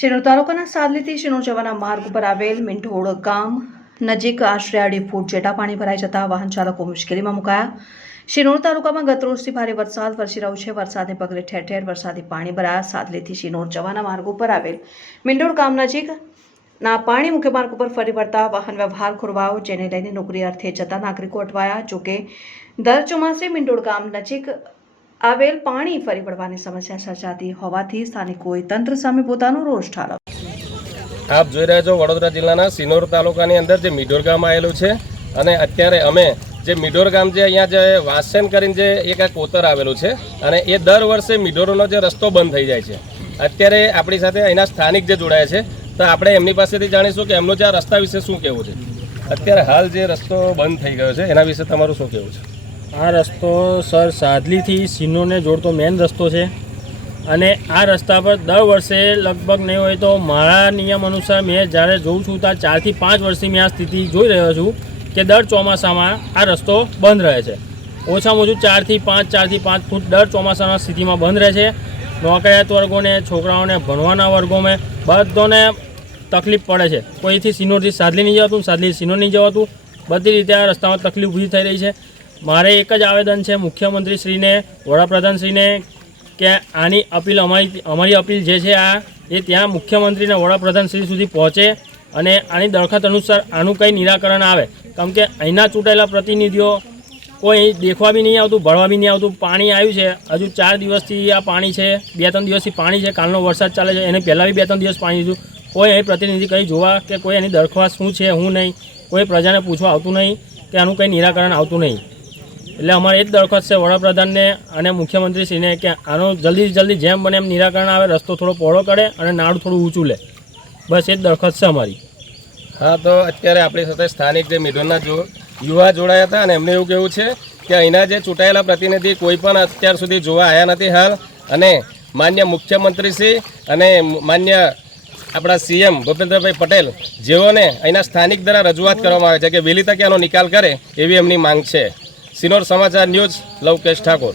શિનોર તાલુકાના સાદલીથી શિનોર જવાના માર્ગ ઉપર આવેલ મિંઢોળ ગામ નજીક આશરે 2.5 ફૂટ જેટલા પાણી ભરાઈ જતા વાહન ચાલકો મુશ્કેલીમાં મુકાયા। શિનોર તાલુકામાં ગત રોજથી ભારે વરસાદ વરસી રહ્યો છે। વરસાદને પગલે ઠેર ઠેર વરસાદી પાણી ભરાયા। સાદલીથી શિનોર જવાના માર્ગ ઉપર આવેલ મિંઢોળ ગામ નજીક ના પાણી મુખ્ય માર્ગ ઉપર ફરી વળતા વાહન વ્યવહાર ખોરવાયો, જેને લઈને નોકરી અર્થે જતા નાગરિકો અટવાયા। જોકે દર ચોમાસે મિંઢોળ ગામ નજીક આવેલ પાણી ફરી વળવાની સમસ્યા સર્જાતી હોવાથી સ્થાનિકોએ તંત્ર સામે પોતાનો રોષ ઠાલવ્યો। આપ જોઈ રહ્યા છો વડોદરા જિલ્લાના શિનોર તાલુકાની અંદર જે મિંઢોળ ગામ આવેલું છે અને અત્યારે અમે જે મિંઢોળ ગામ જે અહીંયા જે વાસેન કરીને જે એક આ કોતર આવેલું છે અને એ દર વર્ષે મિંઢોળનો જે રસ્તો બંધ થઈ જાય છે। અત્યારે આપણી સાથે અહીંના સ્થાનિક જે જોડાયા છે તો આપણે એમની પાસેથી જાણીશું કે એમનું જે આ રસ્તા વિશે શું કહેવું છે। અત્યારે હાલ જે રસ્તો બંધ થઈ ગયો છે એના વિશે તમારું શું કહેવું છે? આ રસ્તો સર સાદલીથી શિનોરને જોડતો મેન રસ્તો છે અને આ રસ્તા પર દર વર્ષે લગભગ નહીં હોય તો મારા નિયમ અનુસાર મેં જ્યારે જોઉં છું ત્યાં 4 થી 5 વર્ષથી મેં આ સ્થિતિ જોઈ રહ્યો છું કે દર ચોમાસામાં આ રસ્તો બંધ રહે છે। ઓછામાં ઓછું 4 થી 5 ફૂટ દર ચોમાસાના સ્થિતિમાં બંધ રહે છે। નોકરિયાત વર્ગોને, છોકરાઓને, ભણવાના વર્ગોને બધાને તકલીફ પડે છે। કોઈથી શિનોરથી સાદલી નહીં જવાતું, સાદલીથી શિનોર નહીં જવાતું, બધી રીતે આ રસ્તામાં તકલીફ ઊભી થઈ રહી છે। મારે એક જ આવેદન છે મુખ્યમંત્રીશ્રીને, વડાપ્રધાનશ્રીને કે આની અપીલ અમારી અપીલ જે છે એ ત્યાં મુખ્યમંત્રીને વડાપ્રધાનશ્રી સુધી પહોંચે અને આની દરખાસ્ત અનુસાર આનું કંઈ નિરાકરણ આવે। કેમ કે અહીંના ચૂંટાયેલા પ્રતિનિધિઓ કોઈ દેખવા બી નહીં આવતું, ભળવા બી નહીં આવતું। પાણી આવ્યું છે, હજુ 4 દિવસથી આ પાણી છે, 2-3 દિવસથી પાણી છે, કાલનો વરસાદ ચાલે છે, એને પહેલાં બી 2-3 દિવસ પાણી હતું। કોઈ અહીં પ્રતિનિધિ કંઈ જોવા કે કોઈ એની દરખાસ્ત શું છે શું નહીં, કોઈ પ્રજાને પૂછવા આવતું નહીં કે આનું કંઈ નિરાકરણ આવતું નહીં। એટલે અમારે એ જ દરખાસ્ત છે વડાપ્રધાનને અને મુખ્યમંત્રીશ્રીને કે આનું જલ્દી જેમ બને એમ નિરાકરણ આવે, રસ્તો થોડો પહોળો કરે અને નાળું થોડું ઊંચું લે, બસ એ જ દરખાસ્ત છે અમારી। હા, તો અત્યારે આપણી સાથે સ્થાનિક જે મિંઢોળના યુવા જોડાયા હતા અને એમને એવું કહેવું છે કે અહીંના જે ચૂંટાયેલા પ્રતિનિધિ કોઈ પણ અત્યાર સુધી જોવા આવ્યા નથી હાલ, અને માન્ય મુખ્યમંત્રીશ્રી અને માન્ય આપણા સીએમ ભૂપેન્દ્રભાઈ પટેલ જેઓને અહીંના સ્થાનિક દ્વારા રજૂઆત કરવામાં આવે છે કે વહેલી તકે આનો નિકાલ કરે એવી એમની માંગ છે। શિનોર સમાચાર ન્યૂઝ, લવકેશ ઠાકોર।